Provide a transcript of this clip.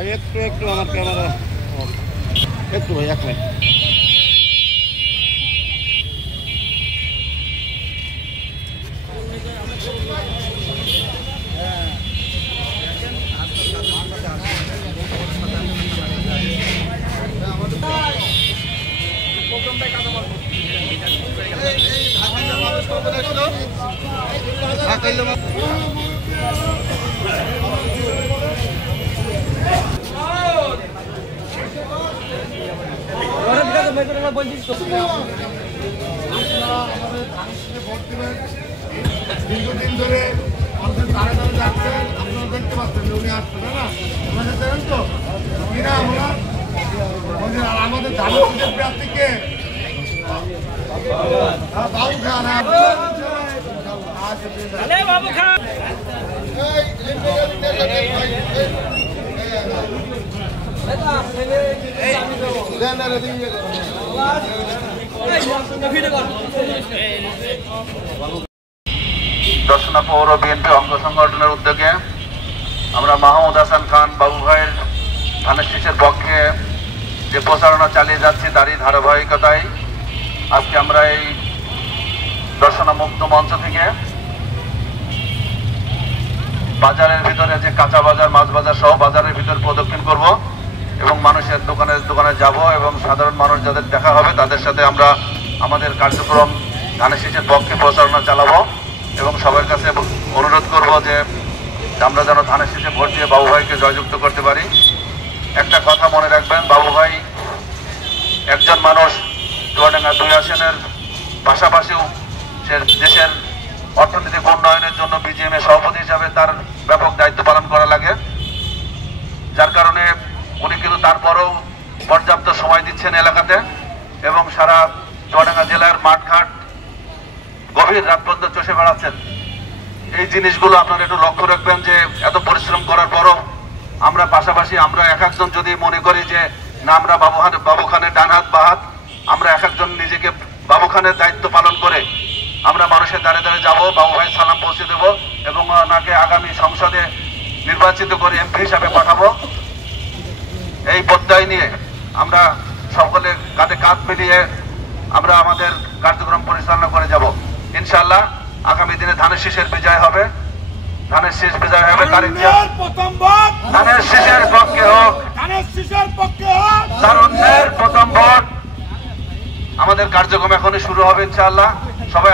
ভাই একটু একটু আমার ক্যামেরা একটু ভাই 1 মিনিট। দীর্ঘদিন ধরে আমাদের তারা তারা যাচ্ছেন, আপনারা দেখতে পাচ্ছেন উনি আসছেন না, ওনাদের দেখেন তো কিনা আমরা আর আমাদের ধানের প্রার্থীকে বাবু খান বাবু খান দর্শনা পৌর বিএনপি অঙ্গ সংগঠনের উদ্যোগে আমরা মাহমুদ হাসান খান বাবু ভাইয়ের ধানের শীষের পক্ষে যে প্রচারণা চালিয়ে যাচ্ছি তারই ধারাবাহিকতায় আজকে আমরা এই দর্শনা মুক্ত মঞ্চ থেকে বাজারের ভিতরে যে কাঁচা বাজার মাছ বাজার সহ বাজারের ভিতর প্রদক্ষিণ করব এবং মানুষের দোকানে যাব এবং সাধারণ মানুষ যাদের দেখা হবে তাদের সাথে আমরা আমাদের কার্যক্রম ধানের শীষের পক্ষে প্রচারণা চালাবো এবং সবার কাছে অনুরোধ করব যে আমরা যেন ধানের শীষে ভোট দিয়ে বাবু ভাইকে জয়যুক্ত করতে পারি। একটা কথা মনে রাখবেন, বাবু ভাই একজন মানুষ চুয়াডাঙ্গা 2 আসনের পাশাপাশিও সে দেশের অর্থনৈতিক উন্নয়নের জন্য বিজিএম এর সভাপতি হিসাবে তার ব্যাপক দায়িত্ব পালন করা লাগে, যার কারণে উনি কিন্তু তারপরেও পর্যাপ্ত সময় দিচ্ছেন এলাকাতে এবং সারা চুয়াডাঙ্গা জেলার মাঠঘাট গভীর রাত পর্যন্ত চষে বেড়াচ্ছেন। এই জিনিসগুলো আপনারা একটু লক্ষ্য রাখবেন যে এত পরিশ্রম করার পরও আমরা পাশাপাশি আমরা এক একজন যদি মনে করি যে না আমরা বাবু খানের ডান হাত বা হাত, আমরা এক একজন নিজেকে বাবু খানের দায়িত্ব পালন করে আমরা মানুষের দ্বারে দ্বারে যাবো, বাবু ভাই সালাম পৌঁছে দেবো এবং ওনাকে আগামী সংসদে নির্বাচিত করে এমপি হিসাবে পাঠাবো। এই প্রত্যয় নিয়ে আমরা সকলে কাঁধে কাঁধ মিলিয়ে আমরা আমাদের কার্যক্রম পরিচালনা করে যাব। ইনশাআল্লাহ আগামী দিনে ধানের শীষের বিজয় হবে, ধানের শীষ বিজয় হবে, ধানের শীষের পক্ষে হোক, তারুণ্যের প্রথম ভোট। আমাদের কার্যক্রম এখনই শুরু হবে ইনশাআল্লাহ। সবাই